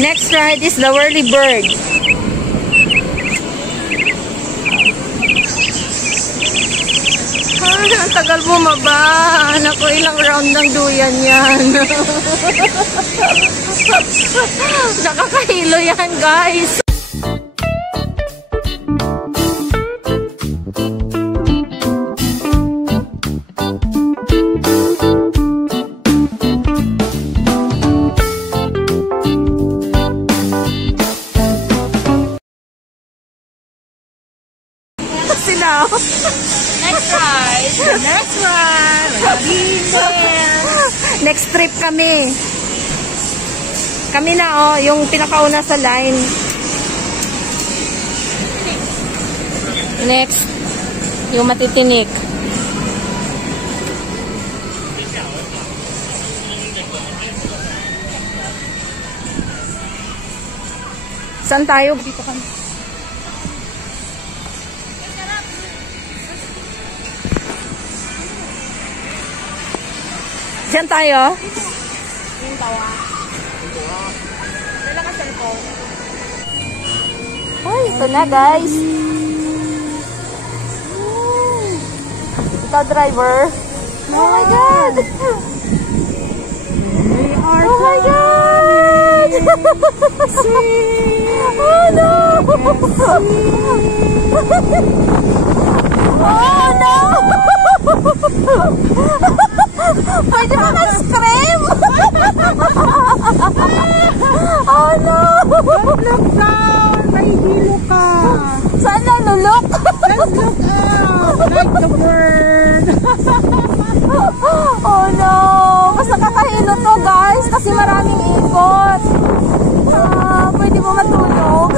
Next ride is the Whirly Bird. Ay, ang tagal bumaba. Naku, ilang round ng duyan yan. Nakakahilo yan, guys. Sila. Next ride. Next ride. Next trip kami. Kami na yung pinakauna sa line. Next, yung matitinik. Saan tayo? Dito kami. Diyan tayo? Yung tawa. Dala ka cellphone. Ay, ito na guys. Ikaw driver. Oh my God! Oh my God! Oh no! Oh no! Pwede ba ka-scream? Oh no! Don't look down! May hilo ka! Saan nalulok? Let's look up! Like the bird! Oh no! Mas nakakahilo to guys kasi maraming ikot. Pwede mo matulog?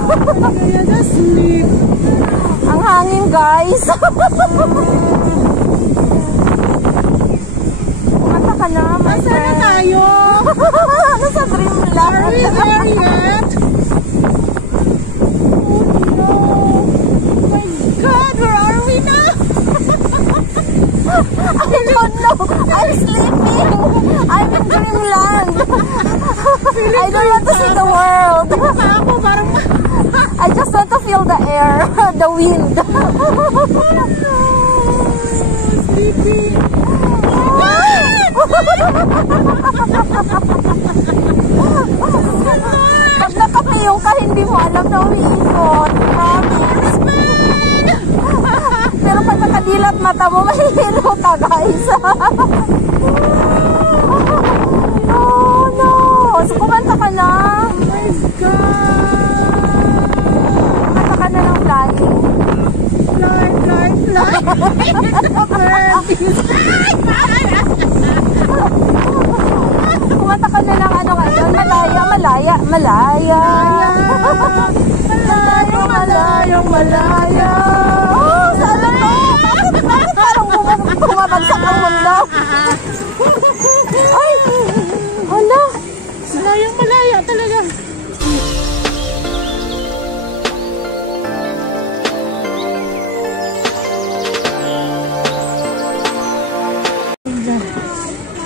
Just sleep! Ang hangin guys! Ka na, my friend. Nasaan na tayo? Nasa Dreamland. Are we there yet? Oh no! Oh my God, where are we now? I don't know. I'm sleeping. I'm in Dreamland. I don't want to see the world. Ako parang... I just want to feel the air, the wind. Sleeping. Pag nakapiyong ka, hindi mo alam na umiikot. Promise. Pero pag nakadilat mata mo, mahihilo ka, guys. Oh, no. So, kumanta ka na. Oh my God. Kumanta ka na ng flying. Fly, fly, fly. Kumanta ka na ng ano ngayon? Malaya, malaya, malaya. Malaya, malaya, malaya. Oh, sana to. Bakit parang bumabagsak ang mundo? Ay, hala. Malaya, malaya talaga.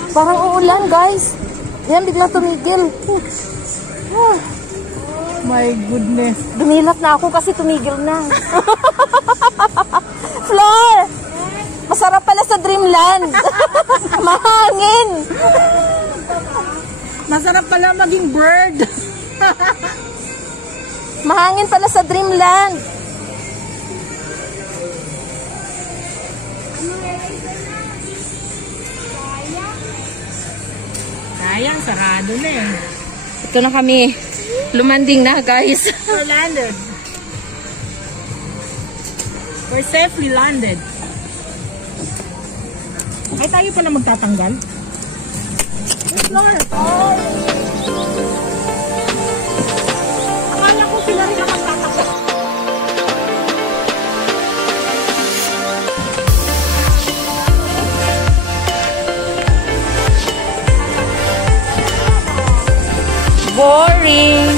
Parang uulan, guys. Yan, biglang tumigil. My goodness. Dumilat na ako kasi tumigil na. Floor! Masarap pala sa Dreamland. Mahangin. Masarap pala maging bird. Mahangin pala sa Dreamland. Sayang, sarado na eh. Ito na kami. Lumanding na, guys. We're landed. We're safely landed. Ay, tayo pala magtatanggal. Floor. Akala ko sila rin ang magtatanggal. Boring.